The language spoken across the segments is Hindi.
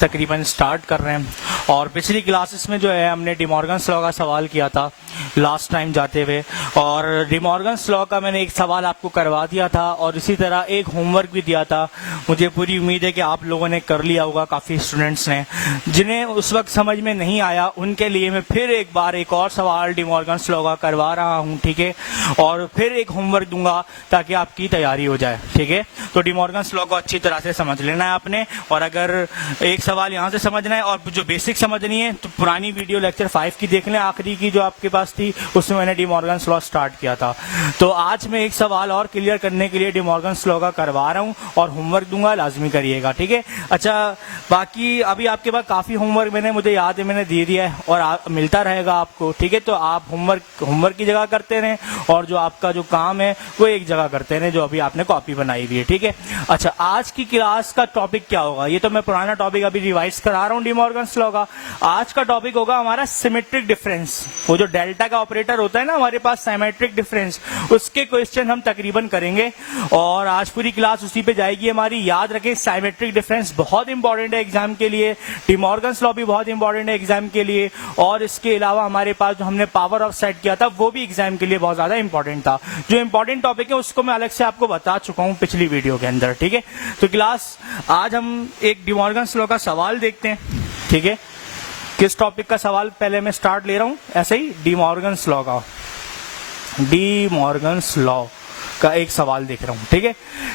तकरीबन स्टार्ट कर रहे हैं। और पिछली क्लासेस में जो है हमने डिमॉर्गन्स लॉ का सवाल किया था लास्ट टाइम जाते हुए, और डिमॉर्गन्स लॉ का मैंने एक सवाल आपको करवा दिया था और इसी तरह एक होमवर्क भी दिया था। मुझे पूरी उम्मीद है कि आप लोगों ने कर लिया होगा, काफ़ी स्टूडेंट्स ने। जिन्हें उस वक्त समझ में नहीं आया उनके लिए मैं फिर एक बार एक और सवाल डिमॉर्गन्स लॉ का करवा रहा हूँ, ठीक है, और फिर एक होमवर्क दूंगा ताकि आपकी तैयारी हो जाए, ठीक है। तो डिमॉर्गन्स लॉ को अच्छी तरह से समझ लेना है आपने, और अगर एक सवाल यहाँ से समझना है और जो बेसिक समझनी है तो पुरानी वीडियो लेक्चर 5 की देख लें, आखिरी की जो आपके पास थी, उसमें मैंने डिमॉर्गन्स लॉ स्टार्ट किया था। तो आज मैं एक सवाल और क्लियर करने के लिए डिमॉर्गन्स लॉ का करवा रहा हूँ और होमवर्क दूंगा, लाजमी करिएगा, ठीक है। अच्छा, बाकी अभी आपके पास काफ़ी होमवर्क मुझे याद है मैंने दे दिया है और मिलता रहेगा आपको, ठीक है। तो आप होमवर्क की जगह करते रहें और जो आपका जो काम है वो एक जगह करते रहें, जो अभी आपने कॉपी बनाई हुई है, ठीक है। अच्छा, आज की क्लास का टॉपिक क्या होगा? ये तो मैं पुराना टॉपिक अभी रिवाइज करा रहा हूँ डिमॉर्गन्स लॉ का। आज का टॉपिक होगा हमारा सिमेट्रिक डिफरेंस। वो जो डेल्टा का ऑपरेटर होता है ना हमारे पास, सिमेट्रिक डिफरेंस, उसके क्वेश्चन हम तकरीबन करेंगे और आज पूरी क्लास उसी पे जाएगी हमारी। याद रखें, सिमेट्रिक डिफरेंस बहुत इंपॉर्टेंट है एग्जाम के लिए, डिमॉर्गन्स लॉ भी बहुत इंपॉर्टेंट है एग्जाम के लिए, और इसके अलावा हमारे पास जो हमने पावर ऑफ सेट किया था वो भी एग्जाम के लिए बहुत ज्यादा इंपॉर्टेंट था। जो इंपॉर्टेंट टॉपिक है उसको मैं अलग से आपको बता चुका हूं पिछली वीडियो के अंदर, ठीक है। तो क्लास आज हम एक डिमॉर्गन्स लॉ का सवाल देखते हैं, ठीक है। किस टॉपिक का सवाल पहले मैं स्टार्ट ले रहा हूं, ऐसे ही डिमॉर्गन्स लॉ का, डिमॉर्गन्स लॉ का एक सवाल देख रहा हूं, ठीक है।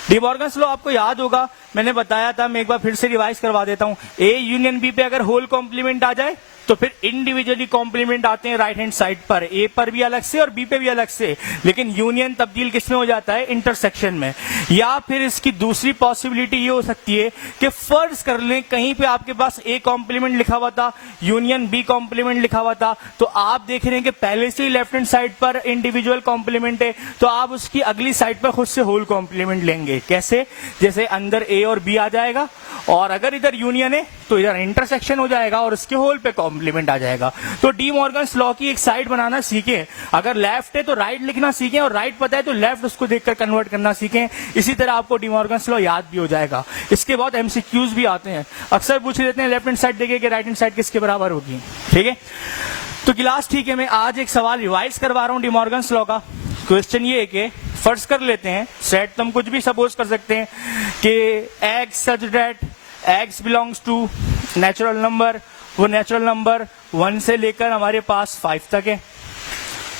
डिमॉर्गन्स लॉ आपको याद होगा, मैंने बताया था, मैं एक बार फिर से रिवाइज करवा देता हूं। ए यूनियन बी पे अगर होल कॉम्प्लीमेंट आ जाए तो फिर इंडिविजुअली कॉम्प्लीमेंट आते हैं राइट हैंड साइड पर, ए पर भी अलग से और बी पे भी अलग से, लेकिन यूनियन तब्दील किसमें हो जाता है? इंटरसेक्शन में। या फिर इसकी दूसरी पॉसिबिलिटी ये हो सकती है कि फर्ज कर लें कहीं पे आपके पास ए कॉम्प्लीमेंट लिखा हुआ था, यूनियन बी कॉम्प्लीमेंट लिखा हुआ था, तो आप देख रहे हैं कि पहले से ही लेफ्ट हैंड साइड पर इंडिविजुअल कॉम्प्लीमेंट है, तो आप उसकी अगली साइड पर खुद से होल कॉम्प्लीमेंट लेंगे। कैसे? जैसे अंदर ए और बी आ जाएगा और अगर इधर यूनियन है तो इधर इंटरसेक्शन हो जाएगा और उसके होल पे कॉम्प्लीमेंट आ जाएगा। तो डिमॉर्गन्स लॉ की एक साइड बनाना सीखें, अगर लेफ्ट है तो राइट लिखना सीखें और राइट पता है तो लेफ्ट उसको देखकर कन्वर्ट करना सीखें। इसी तरह आपको डिमॉर्गन्स लॉ याद भी हो जाएगा। इसके बाद एमसीक्यूज भी आते हैं, अक्सर पूछ लेते हैं लेफ्ट हैंड साइड देखे कि राइट हैंड साइड किसके बराबर होगी, ठीक है। तो क्लास ठीक है, मैं आज एक सवाल रिवाइज करवा रहा हूं डिमॉर्गन्स लॉ का। क्वेश्चन ये है कि फर्ज कर लेते हैं, सेट तुम कुछ भी सपोज कर सकते हैं कि x such that x belongs to natural number, वो नेचुरल नंबर 1 से लेकर हमारे पास 5 तक है,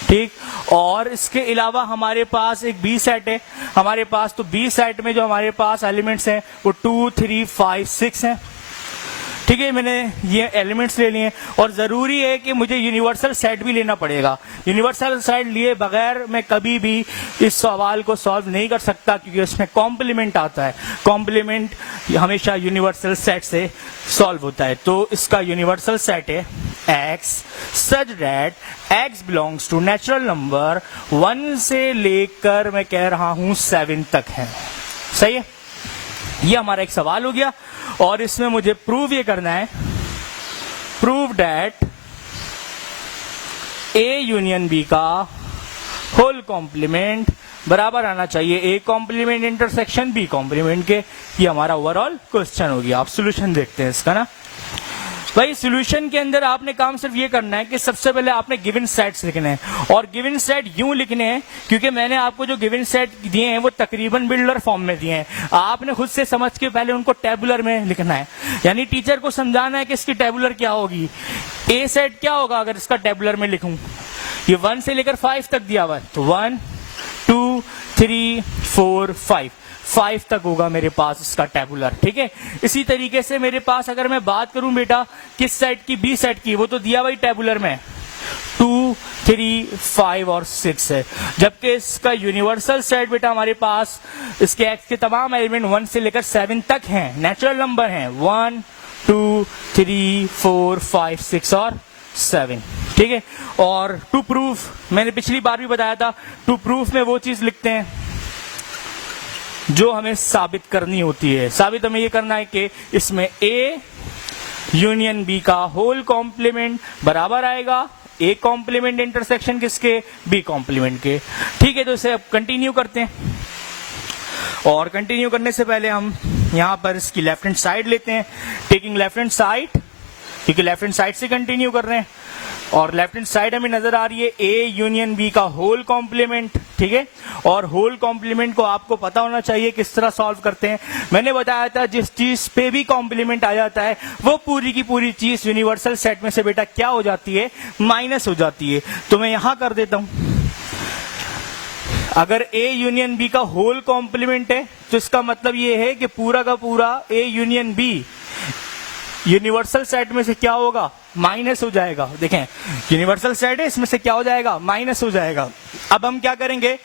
ठीक। और इसके अलावा हमारे पास एक बी सेट है हमारे पास, तो बी सेट में जो हमारे पास एलिमेंट्स हैं वो 2, 3, 5, 6 हैं, ठीक है। मैंने ये एलिमेंट्स ले लिए और जरूरी है कि मुझे यूनिवर्सल सेट भी लेना पड़ेगा। यूनिवर्सल सेट लिए बगैर मैं कभी भी इस सवाल को सॉल्व नहीं कर सकता, क्योंकि उसमें कॉम्प्लीमेंट आता है। कॉम्प्लीमेंट हमेशा यूनिवर्सल सेट से सॉल्व होता है। तो इसका यूनिवर्सल सेट है x such that x belongs to natural number 1 से लेकर मैं कह रहा हूं 7 तक है, सही है। ये हमारा एक सवाल हो गया और इसमें मुझे प्रूव ये करना है, prove that A union B का होल कॉम्प्लीमेंट बराबर आना चाहिए A complement intersection B complement के। ये हमारा ओवरऑल क्वेश्चन हो गया। आप सॉल्यूशन देखते हैं इसका ना भाई। सॉल्यूशन के अंदर आपने काम सिर्फ ये करना है कि सबसे पहले आपने गिवन सेट्स लिखने हैं, और गिवन सेट यूं लिखने हैं क्योंकि मैंने आपको जो गिवन सेट दिए हैं वो तकरीबन बिल्डर फॉर्म में दिए हैं। आपने खुद से समझ के पहले उनको टेबुलर में लिखना है, यानी टीचर को समझाना है कि इसकी टेबुलर क्या होगी। ए सेट क्या होगा अगर इसका टेबुलर में लिखूं? ये 1 से लेकर 5 तक दिया हुआ है, तो 1, 2, 3, 4, 5 तक होगा मेरे पास इसका टेबुलर, ठीक है। इसी तरीके से मेरे पास अगर मैं बात करूं बेटा किस सेट की, बी सेट की, वो तो दिया भाई टेबुलर में 2, 3, 5 और 6 है, जबकि इसका यूनिवर्सल सेट बेटा हमारे पास इसके x के तमाम एलिमेंट 1 से लेकर 7 तक हैं, नेचुरल नंबर हैं 1, 2, 3, 4, 5, 6 और 7, ठीक है। और टू प्रूफ मैंने पिछली बार भी बताया था, टू प्रूफ में वो चीज लिखते हैं जो हमें साबित करनी होती है। साबित हमें ये करना है कि इसमें ए यूनियन बी का होल कॉम्प्लीमेंट बराबर आएगा ए कॉम्प्लीमेंट इंटरसेक्शन किसके? बी कॉम्प्लीमेंट के, ठीक है। तो इसे अब कंटिन्यू करते हैं और कंटिन्यू करने से पहले हम यहां पर इसकी लेफ्ट हैंड साइड लेते हैं, टेकिंग लेफ्ट हैंड साइड, क्योंकि लेफ्ट हैंड साइड से कंटिन्यू कर रहे हैं, और लेफ्ट हैंड साइड हमें नजर आ रही है ए यूनियन बी का होल कॉम्प्लीमेंट, ठीक है। और होल कॉम्प्लीमेंट को आपको पता होना चाहिए किस तरह सॉल्व करते हैं। मैंने बताया था जिस चीज पे भी कॉम्प्लीमेंट आ जाता है वो पूरी की पूरी चीज यूनिवर्सल सेट में से बेटा क्या हो जाती है, माइनस हो जाती है। तो मैं यहां कर देता हूं, अगर ए यूनियन बी का होल कॉम्प्लीमेंट है तो इसका मतलब ये है कि पूरा का पूरा A union B universal set में से क्या होगा, माइनस हो जाएगा। देखें यूनिवर्सल सेट है, इसमें से क्या हो जाएगा, माइनस हो जाएगा। अब हम क्या करेंगे,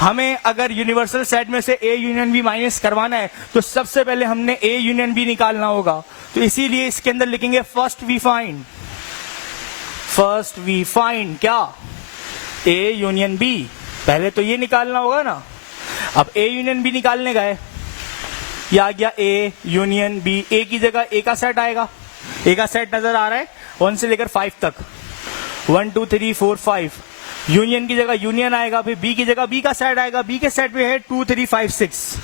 हमें अगर यूनिवर्सल सेट में से ए यूनियन बी माइनस करवाना है तो सबसे पहले हमने ए यूनियन बी निकालना होगा। तो इसीलिए इसके अंदर लिखेंगे फर्स्ट वी फाइंड क्या, ए यूनियन बी। पहले तो ये निकालना होगा ना। अब ए यूनियन बी निकालने गए, ये आ गया ए यूनियन बी, ए की जगह ए का सेट आएगा, ए का सेट नजर आ रहा है 1 से लेकर 5 तक, 1 2 3 4 5। यूनियन की जगह यूनियन आएगा, फिर बी की जगह बी का सेट आएगा, बी के सेट में है 2 3 5 6,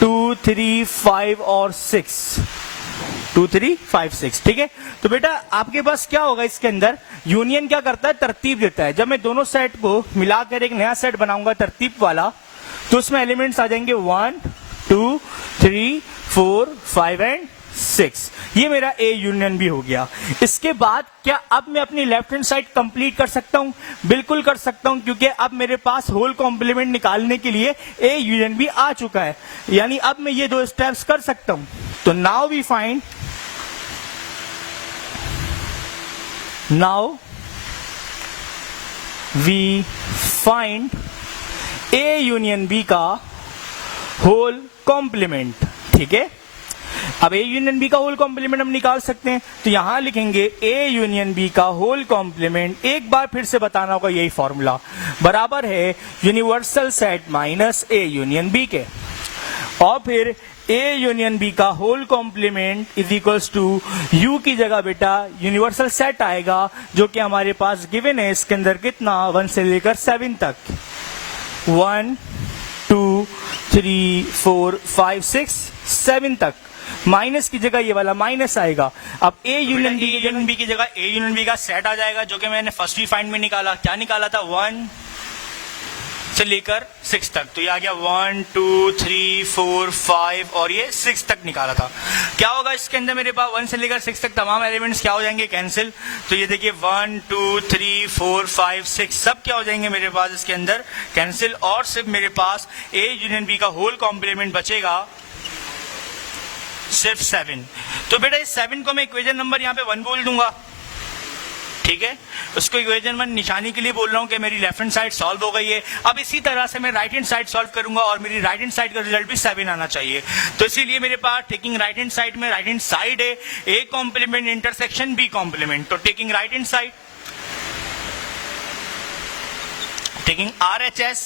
2 3 5 और 6, 2 3 5 6, ठीक है। तो बेटा आपके पास क्या होगा, इसके अंदर यूनियन क्या करता है, तरतीब देता है। जब मैं दोनों सेट को मिलाकर एक नया सेट बनाऊंगा तरतीब वाला, तो उसमें एलिमेंट्स आ जाएंगे 1 2 3 4 5 एंड 6। ये मेरा ए यूनियन बी हो गया। इसके बाद क्या अब मैं अपनी लेफ्ट हैंड साइड कंप्लीट कर सकता हूं, बिल्कुल कर सकता हूं, क्योंकि अब मेरे पास होल कॉम्प्लीमेंट निकालने के लिए ए यूनियन बी आ चुका है, यानी अब मैं ये 2 स्टेप्स कर सकता हूं। तो now we find A union B का होल कॉम्प्लीमेंट, ठीक है। अब ए यूनियन बी का होल कॉम्प्लीमेंट हम निकाल सकते हैं, तो यहां लिखेंगे ए यूनियन बी का होल कॉम्प्लीमेंट, एक बार फिर से बताना होगा यही फॉर्मूला, बराबर है universal set minus A union B के। और फिर ए यूनियन बी का whole complement is equals to U की जगह बेटा यूनिवर्सल सेट आएगा जो कि हमारे पास गिवन है। इसके अंदर कितना, 1 से लेकर 7 तक, 1 2 3 4 5 6 7 तक। माइनस की जगह ये वाला माइनस आएगा। अब ए यूनियन बी की जगह ए यूनियन बी का सेट आ जाएगा, जो कि मैंने फर्स्ट वी फाइंड में निकाला। क्या निकाला था, 1 से लेकर 6 तक। तो ये आ गया 1 2 3 4 5 और ये 6 तक निकाला था। क्या होगा इसके अंदर मेरे पास 1 से लेकर 6 तक तमाम एलिमेंट्स क्या हो जाएंगे, कैंसिल। तो ये देखिए 1 2 3 4 5 6 सब क्या हो जाएंगे मेरे पास इसके अंदर कैंसिल, और सिर्फ मेरे पास ए यूनियन बी का होल कॉम्प्लीमेंट बचेगा सिर्फ 7। तो बेटा इस 7 को मैं इक्वेशन नंबर यहाँ पे 1 बोल दूंगा, ठीक है। उसको इक्वेशन 1 निशानी के लिए बोल रहा हूं कि मेरी लेफ्ट हैंड साइड सॉल्व हो गई है। अब इसी तरह से मैं राइट हैंड साइड सॉल्व करूंगा और मेरी राइट हैंड साइड का रिजल्ट भी 7 आना चाहिए। तो इसीलिए मेरे पास टेकिंग राइट हैंड साइड में, राइट हैंड साइड है A complement intersection B complement. तो taking right hand side, taking RHS,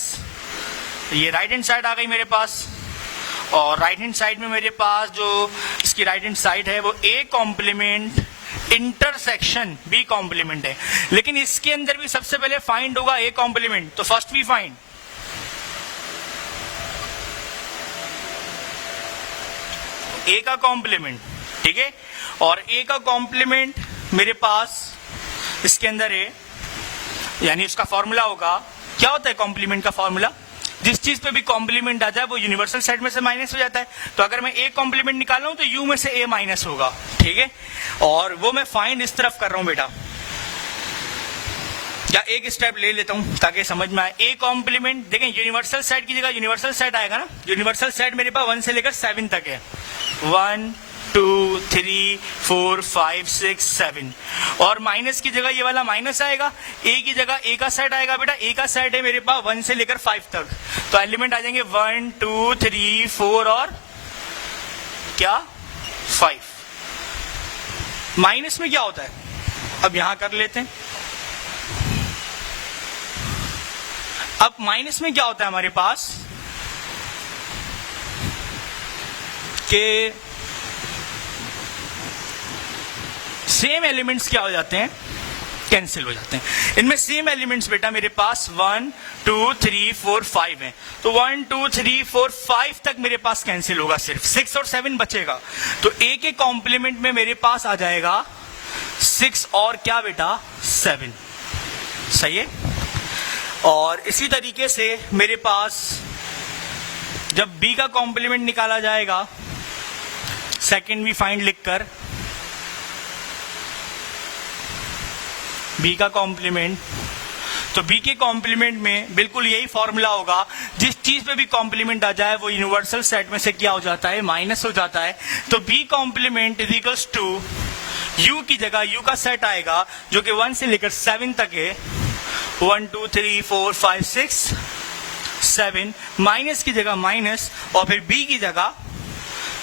ये राइट हैंड साइड आ गई मेरे पास, और राइट हैंड साइड में मेरे पास जो इसकी राइट हैंड साइड है वो A complement intersection B complement है। लेकिन इसके अंदर भी सबसे पहले फाइंड होगा ए कॉम्प्लीमेंट। तो फर्स्ट वी फाइंड ए का कॉम्प्लीमेंट, ठीक है। और ए का कॉम्प्लीमेंट मेरे पास इसके अंदर है, यानी उसका फॉर्मूला होगा, क्या होता है कॉम्प्लीमेंट का फॉर्मूला, जिस चीज पे भी कॉम्प्लीमेंट आ जाए वो यूनिवर्सल सेट में से माइनस हो जाता है। तो अगर मैं ए कॉम्प्लीमेंट निकाल रहा हूं तो यू में से ए माइनस होगा, ठीक है। और वो मैं फाइंड इस तरफ कर रहा हूं बेटा, या एक स्टेप ले लेता हूं ताकि समझ में आए। ए कॉम्प्लीमेंट देखें, यूनिवर्सल सेट की जगह यूनिवर्सल सेट आएगा ना। यूनिवर्सल सेट मेरे पास 1 से लेकर 7 तक है, 1 2 3 4 5 6 7, और माइनस की जगह ये वाला माइनस आएगा। ए की जगह ए का सेट आएगा बेटा, ए का सेट है मेरे पास 1 से लेकर 5 तक। तो एलिमेंट आ जाएंगे 1 2 3 4 और क्या 5। माइनस में क्या होता है, अब यहां कर लेते हैं। अब माइनस में क्या होता है हमारे पास कि सेम एलिमेंट्स क्या हो जाते हैं, कैंसिल हो जाते हैं। इनमें सेम एलिमेंट्स बेटा मेरे पास 1 2 3 4 5 हैं, तो 1 2 3 4 5 तक मेरे पास कैंसिल होगा, सिर्फ 6 और 7 बचेगा। तो ए के कॉम्प्लीमेंट में मेरे पास आ जाएगा 6 और क्या बेटा 7, सही है। और इसी तरीके से मेरे पास जब बी का कॉम्प्लीमेंट निकाला जाएगा, सेकंड भी फाइंड लिखकर, बी का कॉम्प्लीमेंट, तो बी के कॉम्प्लीमेंट में बिल्कुल यही फॉर्मूला होगा, जिस चीज पे भी कॉम्प्लीमेंट आ जाए वो यूनिवर्सल सेट में से क्या हो जाता है, माइनस हो जाता है। तो B complement is equals to U की जगह यू का सेट आएगा जो कि 1 से लेकर 7 तक है, 1 2 3 4 5 6 7, माइनस की जगह माइनस, और फिर बी की जगह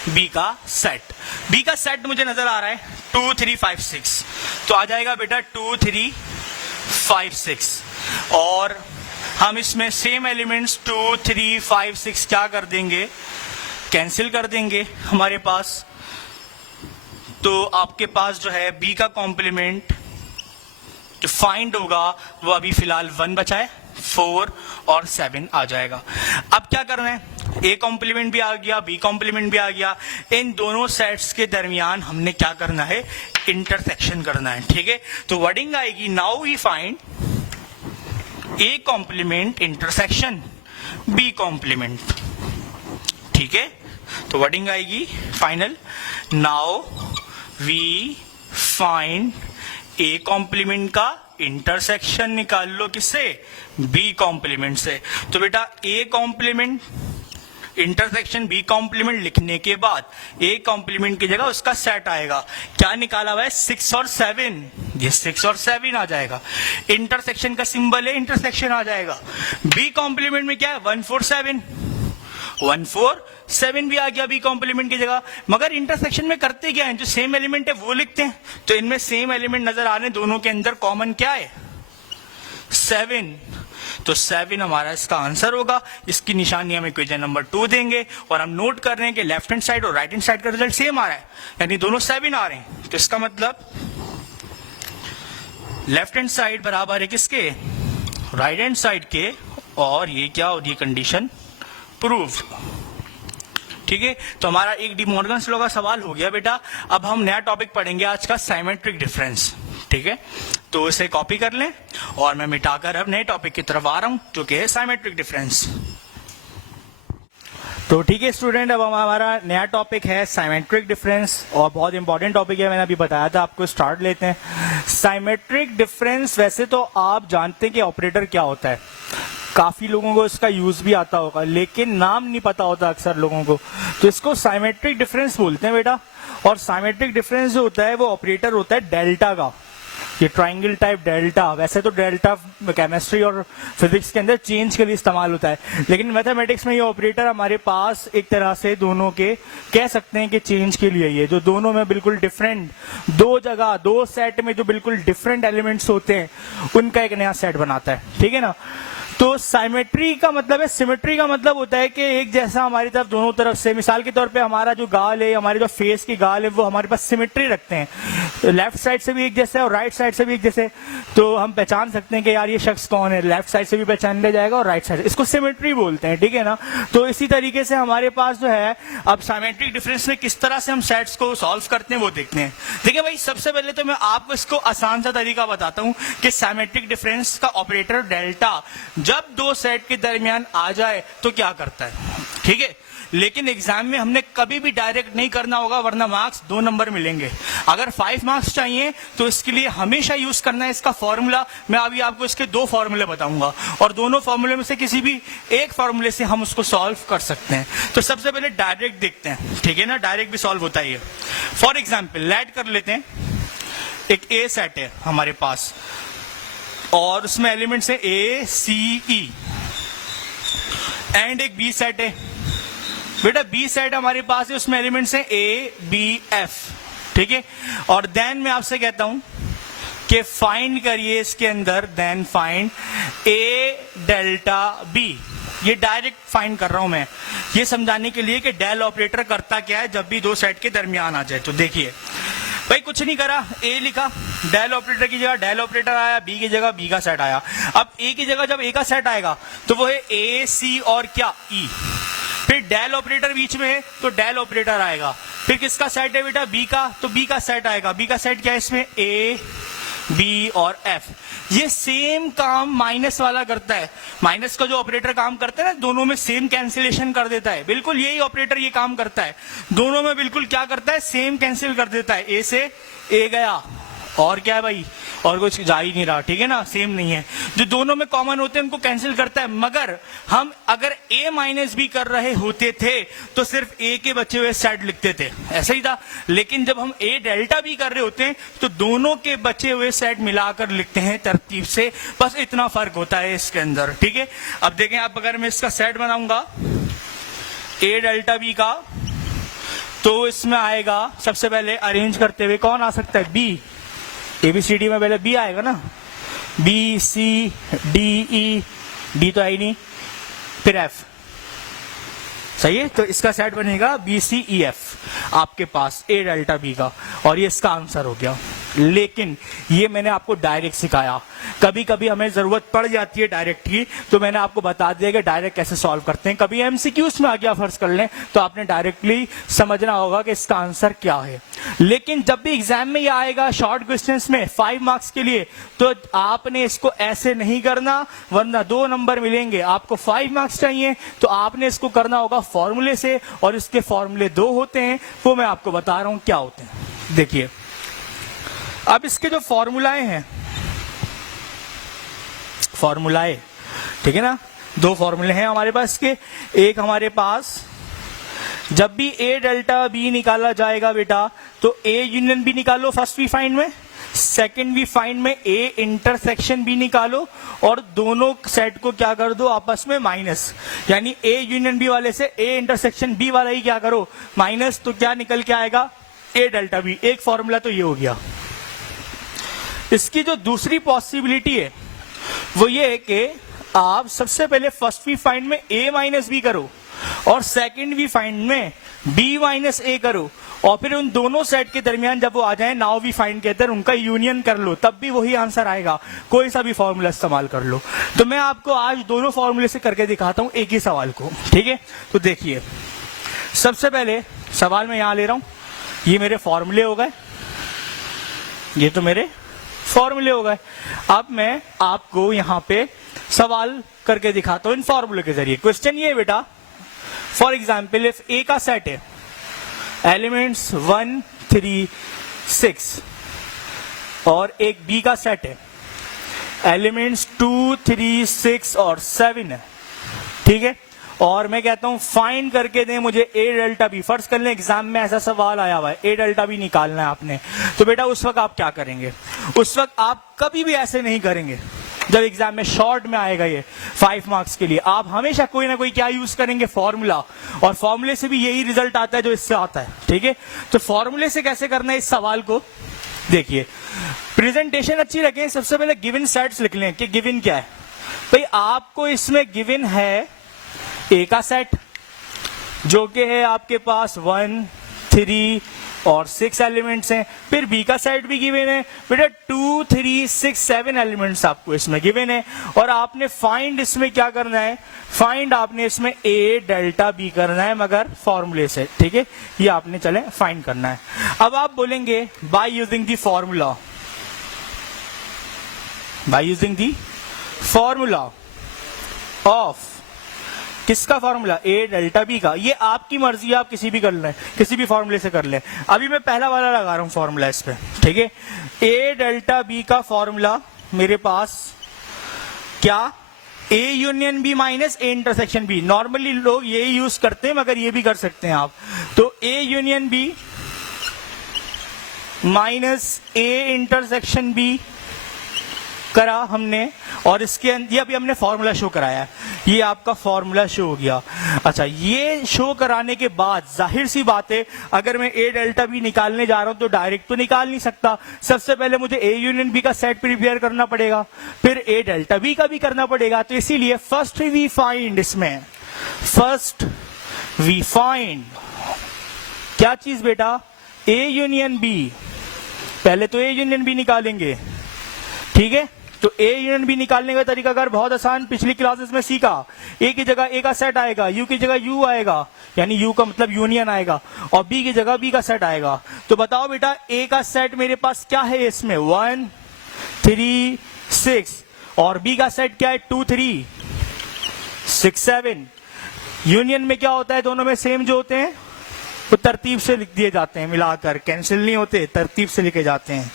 बी का सेट। बी का सेट मुझे नजर आ रहा है 2 3 5 6, तो आ जाएगा बेटा 2 3 5 6, और हम इसमें सेम एलिमेंट्स 2 3 5 6 क्या कर देंगे, कैंसिल कर देंगे हमारे पास। तो आपके पास जो है बी का कॉम्प्लीमेंट जो फाइंड होगा वो अभी फिलहाल 1 बचा है, 4 और 7 आ जाएगा। अब क्या करना है, ए कॉम्प्लीमेंट भी आ गया, बी कॉम्प्लीमेंट भी आ गया, इन दोनों सेट्स के दरमियान हमने क्या करना है, इंटरसेक्शन करना है, ठीक है। तो वर्डिंग आएगी now we find A complement intersection B complement, ठीक है। तो वर्डिंग आएगी final, now we find A complement का इंटरसेक्शन निकाल लो, किससे, बी कॉम्प्लीमेंट से। तो बेटा A complement intersection B complement लिखने के बाद ए कॉम्प्लीमेंट की जगह उसका सेट आएगा, क्या निकाला हुआ है, 6 और 7, ये 6 और 7 आ जाएगा। इंटरसेक्शन का सिंबल है, इंटरसेक्शन आ जाएगा। बी कॉम्प्लीमेंट में क्या है, 1 4 7, 1 4 7 भी आ गया बी कॉम्प्लीमेंट की जगह। मगर इंटरसेक्शन में करते क्या है, जो सेम एलिमेंट है वो लिखते हैं। तो इनमें सेम एलिमेंट नजर आ रहे हैं, दोनों के अंदर कॉमन क्या है, 7। तो 7 हमारा इसका आंसर होगा। इसकी निशानी हम इक्वेशन नंबर 2 देंगे, और हम नोट कर रहे हैं कि लेफ्ट हैंड साइड और राइट हैंड साइड का रिजल्ट सेम आ रहा है, यानी दोनों 7 आ रहे हैं। तो इसका मतलब लेफ्ट हैंड साइड बराबर है किसके, राइट हैंड साइड के, और ये क्या हो रही है, कंडीशन प्रूव्ड, ठीक है। तो हमारा एक डी मॉर्गन्स लॉ का सवाल हो गया बेटा। अब हम नया टॉपिक पढ़ेंगे आज का, साइमेट्रिक डिफरेंस, ठीक है। तो इसे कॉपी कर लें, और मैं मिटाकर अब नए टॉपिक की तरफ आ रहा हूं जो कि है साइमेट्रिक डिफरेंस। तो ठीक है स्टूडेंट, अब हमारा नया टॉपिक है साइमेट्रिक डिफरेंस, और बहुत इंपॉर्टेंट टॉपिक है, मैंने अभी बताया था आपको। स्टार्ट लेते हैं साइमेट्रिक डिफरेंस। वैसे तो आप जानते हैं कि ऑपरेटर क्या होता है, काफी लोगों को इसका यूज भी आता होगा, लेकिन नाम नहीं पता होता अक्सर लोगों को। तो इसको साइमेट्रिक डिफरेंस बोलते हैं बेटा। और साइमेट्रिक डिफरेंस जो होता है वो ऑपरेटर होता है डेल्टा का, ये ट्राइंगल टाइप डेल्टा। वैसे तो डेल्टा केमिस्ट्री और फिजिक्स के अंदर चेंज के लिए इस्तेमाल होता है, लेकिन मैथमेटिक्स में ये ऑपरेटर हमारे पास एक तरह से दोनों के कह सकते हैं कि चेंज के लिए, ये जो दोनों में बिल्कुल डिफरेंट, दो जगह दो सेट में जो बिल्कुल डिफरेंट एलिमेंट्स होते हैं उनका एक नया सेट बनाता है, ठीक है ना। तो साइमेट्री का मतलब है, सिमेट्री का मतलब होता है कि एक जैसा हमारी तरफ दोनों तरफ से, मिसाल के तौर पे हमारा जो गाल है, हमारे जो फेस की गाल है, वो हमारे पास सिमेट्री रखते हैं, तो लेफ्ट साइड से भी एक जैसे और राइट साइड से भी एक जैसे। तो हम पहचान सकते हैं कि यार ये शख्स कौन है, लेफ्ट साइड से भी पहचान लिया जाएगा और राइट साइड, इसको सिमेट्री बोलते हैं, ठीक है ना। तो इसी तरीके से हमारे पास जो है, अब साइमेट्रिक डिफरेंस में किस तरह से हम सेट्स को सॉल्व करते हैं वो देखते हैं। देखिए भाई, सबसे पहले तो मैं आपको इसको आसान सा तरीका बताता हूं कि साइमेट्रिक डिफरेंस का ऑपरेटर डेल्टा जब दो सेट के दरमियान आ जाए तो क्या करता है, ठीक है। लेकिन एग्जाम में हमने कभी भी डायरेक्ट नहीं करना होगा, वरना मार्क्स 2 नंबर मिलेंगे। अगर 5 मार्क्स चाहिए तो इसके लिए हमेशा यूज करना है इसका फॉर्मूला। मैं अभी आपको इसके 2 फॉर्मूले बताऊंगा, और दोनों फॉर्मूले में से किसी भी एक फॉर्मूले से हम उसको सॉल्व कर सकते हैं। तो सबसे पहले डायरेक्ट देखते हैं, ठीक है ना, डायरेक्ट भी सॉल्व होता है। फॉर एग्जाम्पल ऐड कर लेते हैं, एक ए सेट है हमारे पास, और उसमें एलिमेंट्स है ए सी ई, एंड एक बी सेट है बेटा। बी सेट हमारे पास है, उसमें एलिमेंट्स हैं ए बी एफ, ठीक है। और देन मैं आपसे कहता हूं कि फाइंड करिए इसके अंदर, then find A delta B. ये डायरेक्ट फाइंड कर रहा हूं मैं, ये समझाने के लिए कि डेल ऑपरेटर करता क्या है जब भी दो सेट के दरमियान आ जाए। तो देखिए, भाई कुछ नहीं करा, ए लिखा, डेल ऑपरेटर की जगह डेल ऑपरेटर आया, बी की जगह बी का सेट आया। अब ए की जगह जब ए का सेट आएगा तो वो है ए सी और क्या ई, फिर डेल ऑपरेटर बीच में है तो डेल ऑपरेटर आएगा, फिर किसका सेट है बेटा बी का, तो बी का सेट आएगा। बी का सेट क्या है इसमें, ए बी और एफ। ये सेम काम माइनस वाला करता है, माइनस का जो ऑपरेटर काम करता है ना, दोनों में सेम कैंसिलेशन कर देता है। बिल्कुल यही ऑपरेटर ये काम करता है, दोनों में बिल्कुल क्या करता है, सेम कैंसिल कर देता है। ए से ए गया और क्या है भाई, और कुछ जा ही नहीं रहा, ठीक है ना, सेम नहीं है। जो दोनों में कॉमन होते हैं उनको कैंसिल करता है। मगर हम अगर ए माइनस बी कर रहे होते थे तो सिर्फ ए के बचे हुए सेट लिखते थे, ऐसा ही था। लेकिन जब हम ए डेल्टा बी कर रहे होते हैं तो दोनों के बचे हुए सेट मिलाकर लिखते हैं तरतीब से, बस इतना फर्क होता है इसके अंदर, ठीक है। अब देखें, अब अगर मैं इसका सेट बनाऊंगा ए डेल्टा बी का, तो इसमें आएगा सबसे पहले अरेंज करते हुए कौन आ सकता है, बी। ABCD में पहले बी आएगा ना, B C D E, D तो आई नहीं, फिर एफ, सही है। तो इसका सेट बनेगा बी सी ई एफ आपके पास ए डेल्टा बी का, और ये इसका आंसर हो गया। लेकिन ये मैंने आपको डायरेक्ट सिखाया, कभी कभी हमें जरूरत पड़ जाती है डायरेक्ट की, तो मैंने आपको बता दिया कि डायरेक्ट कैसे सॉल्व करते हैं। कभी एमसीक्यूज में आ गया फर्ज कर लें तो आपने डायरेक्टली समझना होगा कि इसका आंसर क्या है। लेकिन जब भी एग्जाम में ये आएगा शॉर्ट क्वेश्चंस में 5 मार्क्स के लिए, तो आपने इसको ऐसे नहीं करना, वरना 2 नंबर मिलेंगे। आपको 5 मार्क्स चाहिए तो आपने इसको करना होगा फॉर्मूले से, और इसके फॉर्मूले 2 होते हैं, वो मैं आपको बता रहा हूं क्या होते हैं। देखिए, अब इसके जो फॉर्मूलाए हैं, फॉर्मूलाए, ठीक है ना, 2 फॉर्मूले हैं हमारे पास के। एक हमारे पास जब भी ए डेल्टा बी निकाला जाएगा बेटा, तो ए यूनियन बी निकालो फर्स्ट वी फाइंड में, सेकंड वी फाइंड में ए इंटरसेक्शन बी निकालो, और दोनों सेट को क्या कर दो आपस में माइनस, यानी ए यूनियन बी वाले से ए इंटरसेक्शन बी वाला ही क्या करो माइनस, तो क्या निकल के आएगा, ए डेल्टा बी। एक फॉर्मूला तो ये हो गया। इसकी जो दूसरी पॉसिबिलिटी है वो ये है कि आप सबसे पहले फर्स्ट वी फाइंड में a माइनस बी करो, और सेकंड वी फाइंड में b माइनस ए करो, और फिर उन दोनों सेट के दरमियान जब वो आ जाए, नाउ वी फाइंड कहते हैं, उनका यूनियन कर लो, तब भी वही आंसर आएगा। कोई सा भी फॉर्मूला इस्तेमाल कर लो। तो मैं आपको आज दोनों फॉर्मूले से करके दिखाता हूं एक ही सवाल को, ठीक है। तो देखिए, सबसे पहले सवाल मैं यहां ले रहा हूं, ये मेरे फॉर्मूले हो गए, ये तो मेरे फॉर्मूले हो गए। अब मैं आपको यहां पे सवाल करके दिखाता हूं इन फॉर्मूले के जरिए। क्वेश्चन ये है बेटा, फॉर एग्जाम्पल इफ ए का सेट है एलिमेंट्स 1 3 6, और एक बी का सेट है एलिमेंट्स 2 3 6 और 7 है, ठीक है। और मैं कहता हूं फाइंड करके दें मुझे ए डेल्टा बी। फर्ज कर लें एग्जाम में ऐसा सवाल आया हुआ है, ए डेल्टा बी निकालना है आपने, तो बेटा उस वक्त आप क्या करेंगे, उस वक्त आप कभी भी ऐसे नहीं करेंगे। जब एग्जाम में शॉर्ट में आएगा ये 5 मार्क्स के लिए, आप हमेशा कोई ना कोई क्या यूज करेंगे, फॉर्मूला, और फॉर्मूले से भी यही रिजल्ट आता है जो इससे आता है, ठीक है। तो फॉर्मूले से कैसे करना है इस सवाल को, देखिए प्रेजेंटेशन अच्छी रखें। सबसे पहले गिवन सेट्स लिख लें कि गिवन क्या है। भाई आपको इसमें गिवन है ए का सेट जो कि है आपके पास 1 3 और 6 एलिमेंट्स हैं, फिर बी का सेट भी गिवन है बेटा 2 3 6 7 एलिमेंट्स आपको इसमें गिवन है, और आपने फाइंड इसमें क्या करना है, फाइंड आपने इसमें ए डेल्टा बी करना है, मगर फॉर्मूले से, ठीक है। ये आपने चले फाइंड करना है। अब आप बोलेंगे by using the formula, by using the formula of, किसका फॉर्मूला, ए डेल्टा बी का। ये आपकी मर्जी है, आप किसी भी कर लें, किसी भी फॉर्मूले से कर लें। अभी मैं पहला वाला लगा रहा हूं फॉर्मूला इस पे, ठीक है। ए डेल्टा बी का फॉर्मूला मेरे पास क्या, A union B minus A intersection B. Normally लोग यही यूज करते हैं, मगर ये भी कर सकते हैं आप। तो A union B minus A intersection B करा हमने, और इसके ये अभी हमने फॉर्मूला शो कराया है, ये आपका फॉर्मूला शो हो गया। अच्छा, ये शो कराने के बाद जाहिर सी बात है, अगर मैं ए डेल्टा बी निकालने जा रहा हूं तो डायरेक्ट तो निकाल नहीं सकता। सबसे पहले मुझे ए यूनियन बी का सेट प्रिपेयर करना पड़ेगा, फिर ए डेल्टा बी का भी करना पड़ेगा। तो इसीलिए फर्स्ट वी फाइंड, इसमें फर्स्ट वी फाइंड क्या चीज बेटा, ए यूनियन बी, पहले तो ए यूनियन बी निकालेंगे, ठीक है। तो ए यूनियन बी निकालने का तरीका अगर बहुत आसान, पिछली क्लासेस में सीखा। ए की जगह ए का सेट आएगा, यू की जगह यू आएगा, यानी यू का मतलब यूनियन आएगा, और बी की जगह बी का सेट आएगा। तो बताओ बेटा ए का सेट मेरे पास क्या है इसमें, 1 3 6, और बी का सेट क्या है, 2 3 6 7। यूनियन में क्या होता है, दोनों में सेम जो होते हैं वो तरतीब से लिख दिए जाते हैं, मिलाकर, कैंसिल नहीं होते, तरतीब से लिखे जाते हैं।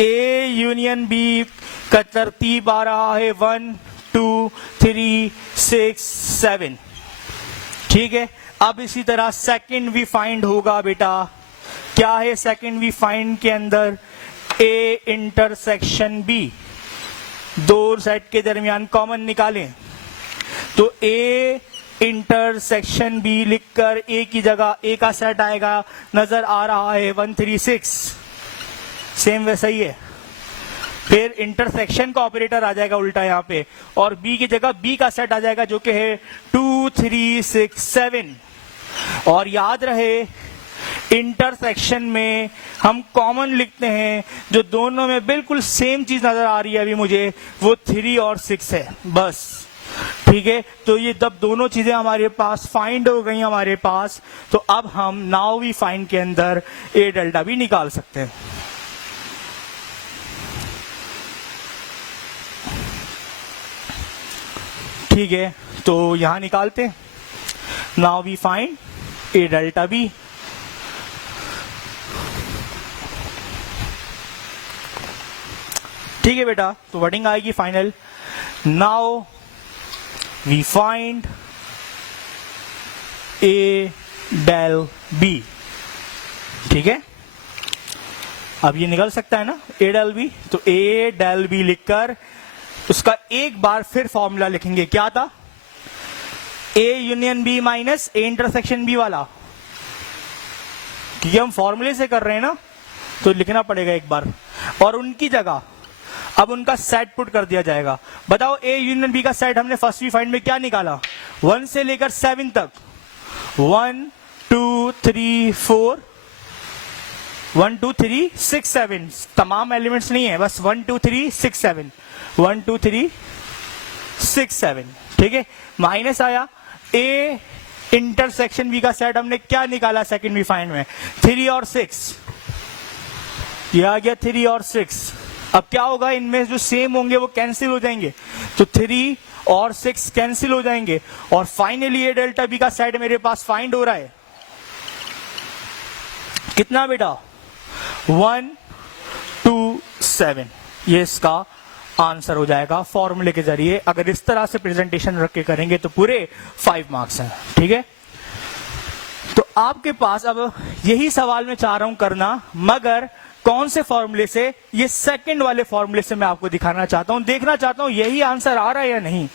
ए यूनियन बी का तरतीब आ रहा है 1 2 3 6 7, ठीक है। अब इसी तरह सेकंड वी फाइंड होगा बेटा, क्या है सेकंड वी फाइंड के अंदर, ए इंटरसेक्शन बी, दो सेट के दरमियान कॉमन निकालें। तो ए इंटरसेक्शन बी लिखकर ए की जगह ए का सेट आएगा, नजर आ रहा है 1 3 6, सेम वैसा ही है। फिर इंटरसेक्शन का ऑपरेटर आ जाएगा उल्टा यहाँ पे, और बी की जगह बी का सेट आ जाएगा जो कि है 2 3 6 7। और याद रहे इंटरसेक्शन में हम कॉमन लिखते हैं, जो दोनों में बिल्कुल सेम चीज नजर आ रही है अभी मुझे, वो 3 और 6 है बस, ठीक है। तो ये जब दोनों चीजें हमारे पास फाइंड हो गई हमारे पास, तो अब हम नाउ वी फाइंड के अंदर ए डेल्टा भी निकाल सकते हैं। ठीक है, तो यहां निकालते हैं, now we find A delta B. ठीक है बेटा, तो वर्डिंग आएगी final, now we find A del B, ठीक है। अब ये निकल सकता है ना ए डेल बी, तो ए डेल बी लिखकर उसका एक बार फिर फॉर्मूला लिखेंगे, क्या था, A union B minus A intersection B वाला, क्योंकि हम फॉर्मूले से कर रहे हैं ना, तो लिखना पड़ेगा एक बार। और उनकी जगह अब उनका सेट पुट कर दिया जाएगा। बताओ ए यूनियन बी का सेट हमने फर्स्ट वी फाइंड में क्या निकाला, 1 से लेकर 7 तक, 1 2 3 4 1 2 3 6 7, तमाम एलिमेंट्स नहीं है, बस 1 2 3 6 7, 1 2 3 6 7, ठीक है। माइनस आया ए इंटरसेक्शन बी का सेट हमने क्या निकाला सेकंड वी फाइंड में, 3 और 6, ये आ गया 3 और 6। अब क्या होगा, इनमें जो सेम होंगे वो कैंसिल हो जाएंगे, तो 3 और 6 कैंसिल हो जाएंगे, और फाइनली ए डेल्टा बी का सेट मेरे पास फाइंड हो रहा है, कितना बेटा, 1 2 7। ये इसका आंसर हो जाएगा फॉर्मूले के जरिए। अगर इस तरह से प्रेजेंटेशन रख के करेंगे तो पूरे 5 मार्क्स हैं, ठीक है। तो आपके पास अब यही सवाल मैं चाह रहा हूं करना, मगर कौन से फॉर्मूले से, ये सेकंड वाले फॉर्मूले से मैं आपको दिखाना चाहता हूं, देखना चाहता हूं यही आंसर आ रहा है या नहीं,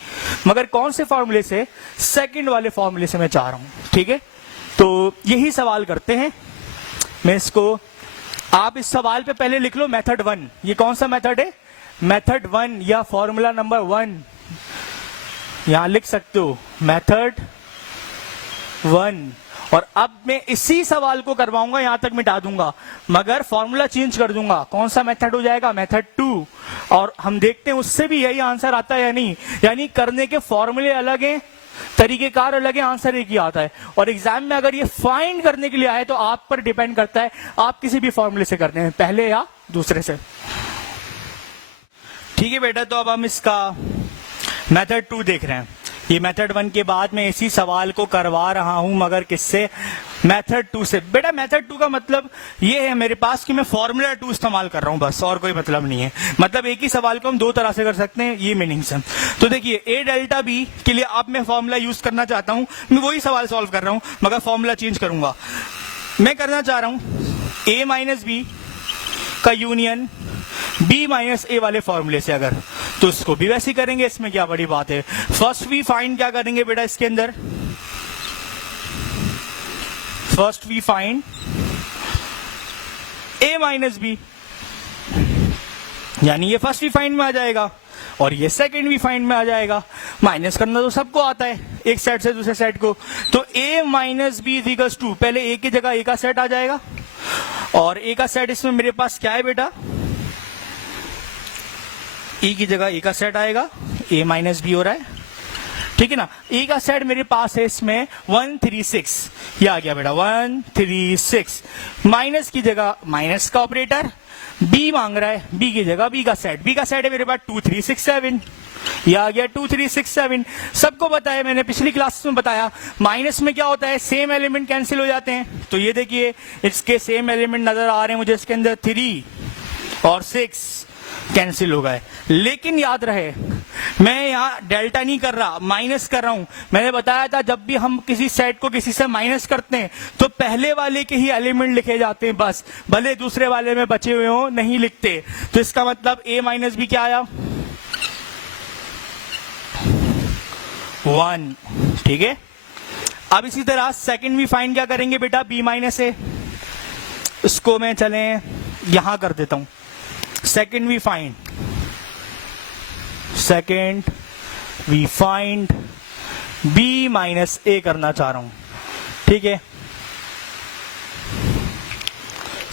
मगर कौन से फॉर्मूले से, सेकंड वाले फॉर्मूले से मैं चाह रहा हूं, ठीक है। तो यही सवाल करते हैं, मैं इसको, आप इस सवाल पे पहले लिख लो मेथड 1, ये कौन सा मेथड है, मेथड 1 या फॉर्मूला नंबर 1, यहां लिख सकते हो मेथड 1। और अब मैं इसी सवाल को करवाऊंगा, यहां तक मिटा दूंगा, मगर फॉर्मूला चेंज कर दूंगा, कौन सा मेथड हो जाएगा, मेथड 2, और हम देखते हैं उससे भी यही आंसर आता है या नहीं। यानी करने के फॉर्मूले अलग हैं, तरीकेकार अलग है, आंसर एक ही आता है। और एग्जाम में अगर ये फाइंड करने के लिए आए तो आप पर डिपेंड करता है आप किसी भी फॉर्मूले से करते हैं, पहले या दूसरे से। ठीक है बेटा, तो अब हम इसका मेथड 2 देख रहे हैं। ये मेथड 1 के बाद मैं इसी सवाल को करवा रहा हूं, मगर किससे, मेथड 2 से। बेटा मेथड 2 का मतलब ये है मेरे पास कि मैं फॉर्मूला 2 इस्तेमाल कर रहा हूं, बस, और कोई मतलब नहीं है। मतलब एक ही सवाल को हम 2 तरह से कर सकते हैं, ये मीनिंग है। तो देखिए ए डेल्टा बी के लिए अब मैं फॉर्मूला यूज करना चाहता हूं, मैं वही सवाल सॉल्व कर रहा हूं, मगर फॉर्मूला चेंज करूंगा। मैं करना चाह रहा हूं ए माइनस बी का यूनियन बी माइनस ए वाले फॉर्मूले से, अगर तो इसको भी वैसे ही करेंगे, इसमें क्या बड़ी बात है। फर्स्ट वी फाइंड क्या करेंगे बेटा इसके अंदर, first we find A minus B, यानी ये फर्स्ट वी फाइंड में आ जाएगा और ये सेकंड वी फाइंड में आ जाएगा। माइनस करना तो सबको आता है, एक सेट से दूसरे सेट को। तो A minus B is equals to, पहले ए की जगह ए का सेट आ जाएगा और ए का सेट इसमें मेरे पास क्या है बेटा, ई की जगह ए का सेट आएगा, ए माइनस बी हो रहा है, ठीक है ना। ई का सेट मेरे पास है इसमें 136, ये आ गया बेटा 136, माइनस की जगह माइनस का ऑपरेटर, बी मांग रहा है, बी की जगह बी का सेट है मेरे पास 2367, ये आ गया 2367। सबको बताया मैंने पिछली क्लास में बताया, माइनस में क्या होता है, सेम एलिमेंट कैंसिल हो जाते हैं। तो ये देखिए इसके सेम एलिमेंट नजर आ रहे हैं मुझे, इसके अंदर 3 और 6 कैंसिल हो गए। लेकिन याद रहे मैं यहाँ डेल्टा नहीं कर रहा, माइनस कर रहा हूं। मैंने बताया था जब भी हम किसी सेट को किसी से माइनस करते हैं तो पहले वाले के ही एलिमेंट लिखे जाते हैं बस, भले दूसरे वाले में बचे हुए हो नहीं लिखते। तो इसका मतलब a माइनस बी क्या आया, 1, ठीक है। अब इसी तरह सेकंड भी फाइंड क्या करेंगे बेटा, b माइनस ए, इसको मैं चले यहां कर देता हूं। Second we find b minus A करना चाह रहा हूं, ठीक है।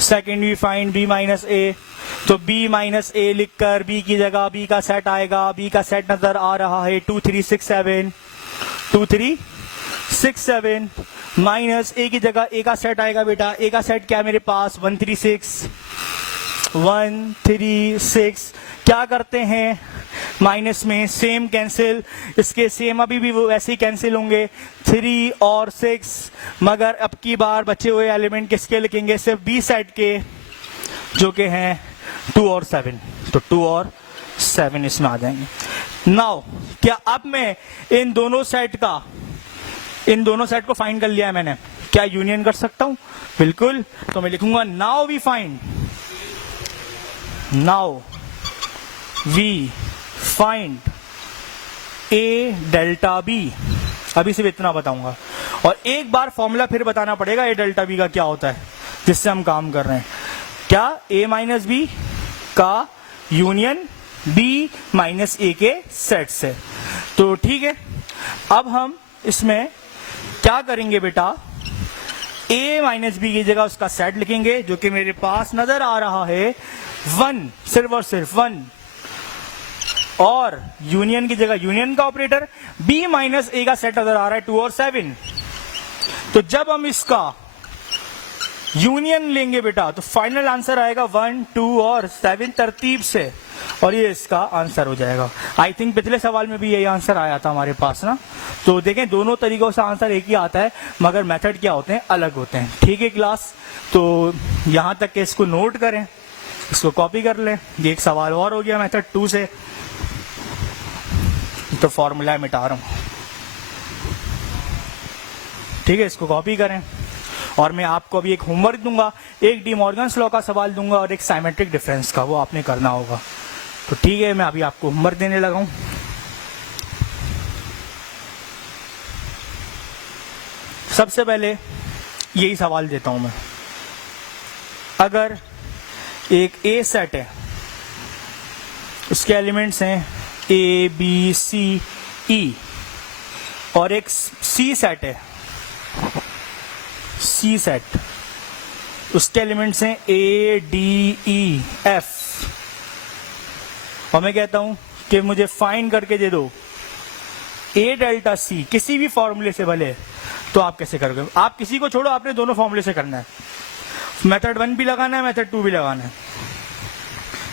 Second we find b minus A, तो b माइनस ए लिखकर b की जगह b का सेट आएगा, b का सेट नजर आ रहा है 2367 माइनस a की जगह a का सेट आएगा बेटा, a का सेट क्या है मेरे पास 136। क्या करते हैं माइनस में सेम कैंसिल, इसके सेम अभी भी वो वैसे ही कैंसिल होंगे 3 और 6, मगर अब की बार बचे हुए एलिमेंट किसके लिखेंगे, सिर्फ बी सेट के, जो कि हैं 2 और 7। तो 2 और 7 इसमें आ जाएंगे। नाउ क्या अब मैं इन दोनों सेट को फाइंड कर लिया है मैंने, क्या यूनियन कर सकता हूं, बिल्कुल। तो मैं लिखूंगा now we find A delta B. अभी सिर्फ इतना बताऊंगा और एक बार फॉर्मूला फिर बताना पड़ेगा ए डेल्टा बी का क्या होता है जिससे हम काम कर रहे हैं। क्या, ए माइनस बी का यूनियन बी माइनस ए के सेट से। तो ठीक है, अब हम इसमें क्या करेंगे बेटा, a माइनस बी की जगह उसका सेट लिखेंगे, जो कि मेरे पास नजर आ रहा है 1, सिर्फ और सिर्फ 1, और यूनियन की जगह यूनियन का ऑपरेटर, b माइनस ए का सेट नजर आ रहा है 2 और 7। तो जब हम इसका यूनियन लेंगे बेटा तो फाइनल आंसर आएगा 1, 2 और 7 तरतीब से, और ये इसका आंसर हो जाएगा। आई थिंक पिछले सवाल में भी यही आंसर आया था हमारे पास ना। तो देखें दोनों तरीकों से आंसर एक ही आता है, मगर मेथड क्या होते हैं, अलग होते हैं, ठीक है क्लास। तो यहां तक के इसको नोट करें, इसको कॉपी कर लें। ये एक सवाल और हो गया मेथड 2 से, तो फॉर्मूला मिटा रहा हूं, ठीक है। इसको कॉपी करें और मैं आपको अभी एक होमवर्क दूंगा, एक डी मॉर्गन्स लॉ का सवाल दूंगा और एक साइमेट्रिक डिफरेंस का, वो आपने करना होगा। तो ठीक है, मैं अभी आपको होमवर्क देने लगा हूं। सबसे पहले यही सवाल देता हूं मैं, अगर एक ए सेट है, उसके एलिमेंट्स हैं ए बी सी ई, और एक सी सेट है, सी सेट, उसके एलिमेंट्स हैं ए डी ई एफ, और मैं कहता हूं कि मुझे फाइंड करके दे दो ए डेल्टा सी किसी भी फॉर्मूले से भले। तो आप कैसे करोगे, आप किसी को छोड़ो, आपने दोनों फॉर्मूले से करना है। मेथड 1 भी लगाना है, मेथड 2 भी लगाना है,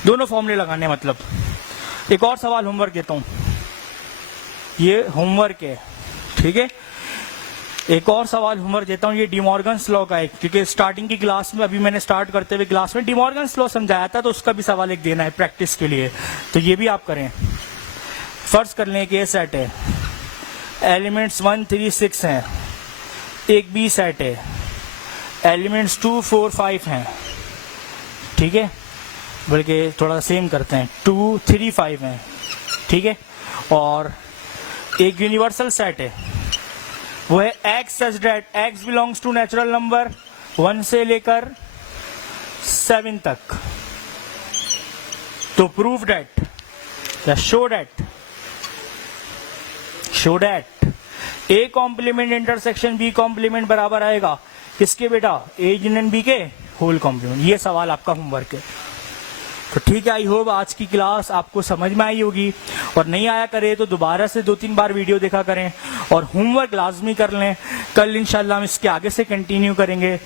दोनों फॉर्मूले लगाने हैं। मतलब एक और सवाल होमवर्क देता हूं, ये होमवर्क है, ठीक है। एक और सवाल होमवर्क देता हूं, ये डी मॉर्गन्स लॉ का है, क्योंकि स्टार्टिंग की क्लास में, अभी मैंने स्टार्ट करते हुए क्लास में डी मॉर्गन्स लॉ समझाया था, तो उसका भी सवाल एक देना है प्रैक्टिस के लिए। तो ये भी आप करें। फर्ज कर लें कि ये सेट है, एलिमेंट्स 1, 3, 6 हैं, एक बी सेट है, एलिमेंट्स 2, 4, 5 हैं, ठीक है, बल्कि थोड़ा सेम करते हैं, 2, 3, 5 हैं, ठीक है, और एक यूनिवर्सल सेट है, वो है x such that x belongs to natural number 1 से लेकर 7 तक। तो प्रूव डेट या show that A complement intersection B complement बराबर आएगा किसके बेटा, A यूनियन B के होल कॉम्प्लीमेंट? ये सवाल आपका होमवर्क है। तो ठीक है, आई होप आज की क्लास आपको समझ में आई होगी, और नहीं आया करे तो दोबारा से 2-3 बार वीडियो देखा करें और होमवर्क लाजमी कर लें। कल इंशाल्लाह हम इसके आगे से कंटिन्यू करेंगे।